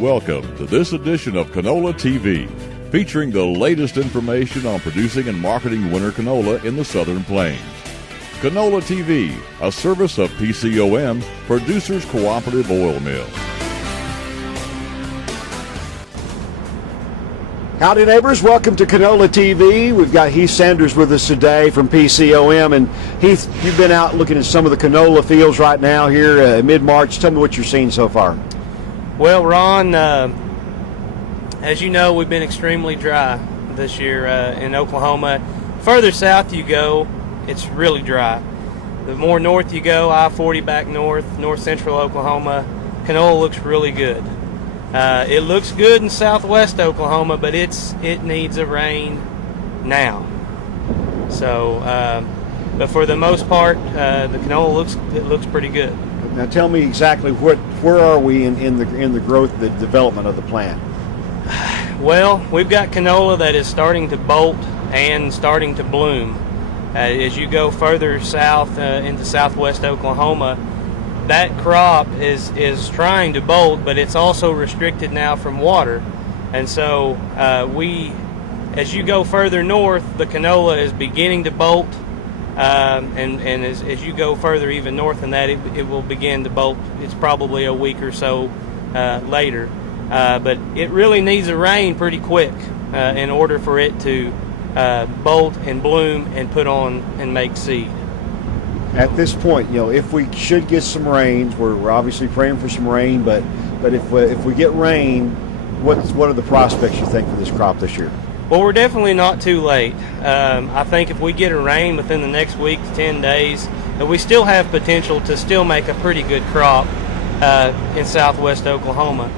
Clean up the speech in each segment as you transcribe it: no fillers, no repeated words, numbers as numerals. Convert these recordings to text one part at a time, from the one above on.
Welcome to this edition of Canola TV, featuring the latest information on producing and marketing winter canola in the Southern Plains. Canola TV, a service of PCOM, Producers Cooperative Oil Mill. Howdy neighbors, welcome to Canola TV. We've got Heath Sanders with us today from PCOM. And Heath, you've been out looking at some of the canola fields right now here mid-March. Tell me what you're seeing so far. Well, Ron, as you know, we've been extremely dry this year in Oklahoma. Further south you go, it's really dry. The more north you go, I-40 back north central Oklahoma, canola looks really good. It looks good in southwest Oklahoma, but it needs a rain now. So, but for the most part, the canola looks pretty good. Now tell me exactly where are we in the growth, the development of the plant? Well, we've got canola that is starting to bolt and starting to bloom. As you go further south into southwest Oklahoma, that crop is trying to bolt, but it's also restricted now from water. And so as you go further north, the canola is beginning to bolt. And as you go further even north than that, it will begin to bolt. It's probably a week or so later. But it really needs a rain pretty quick in order for it to bolt and bloom and put on and make seed. At this point, if we should get some rains, we're obviously praying for some rain, but if we get rain, what are the prospects you think for this crop this year? Well, we're definitely not too late. I think if we get a rain within the next week to 10 days, that we still have potential to still make a pretty good crop in southwest Oklahoma.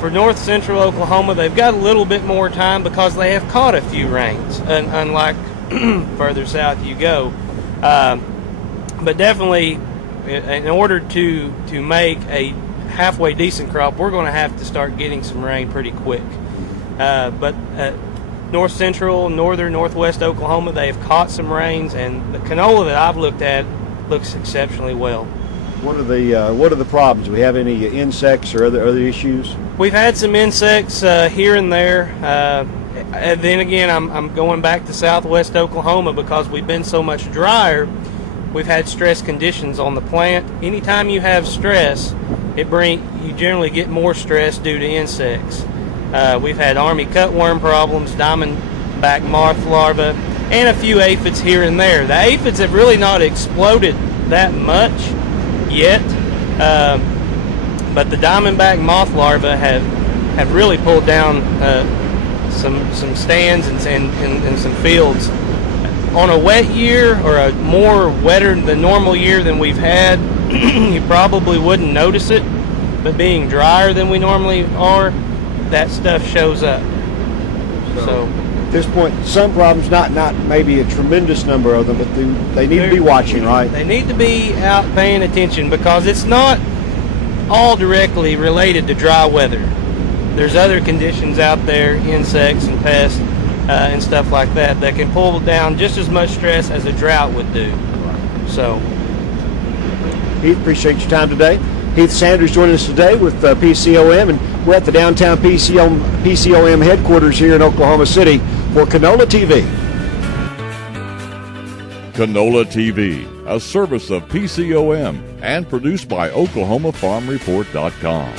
For north central Oklahoma, they've got a little bit more time because they have caught a few rains, unlike further south you go. But definitely, in order to make a halfway decent crop, we're going to have to start getting some rain pretty quick. But north central, northern, northwest Oklahoma, they've caught some rains, and the canola that I've looked at looks exceptionally well. What are the problems? Do we have any insects or other issues? We've had some insects here and there. And then again, I'm going back to southwest Oklahoma because we've been so much drier. We've had stress conditions on the plant. Anytime you have stress, you generally get more stress due to insects. We've had army cutworm problems, diamondback moth larvae, and a few aphids here and there. The aphids have really not exploded that much yet, but the diamondback moth larvae have really pulled down some stands and some fields. On a wet year or a more wetter than normal year than we've had, you probably wouldn't notice it, but being drier than we normally are, that stuff shows up. So at this point, some problems, not maybe a tremendous number of them, but they need to be watching, right? They need to be out paying attention because it's not all directly related to dry weather. There's other conditions out there, insects and pests and stuff like that can pull down just as much stress as a drought would do. So, Heath, appreciate your time today. Heath Sanders joining us today with PCOM, and we're at the downtown PCOM headquarters here in Oklahoma City for Canola TV. Canola TV, a service of PCOM and produced by OklahomaFarmReport.com.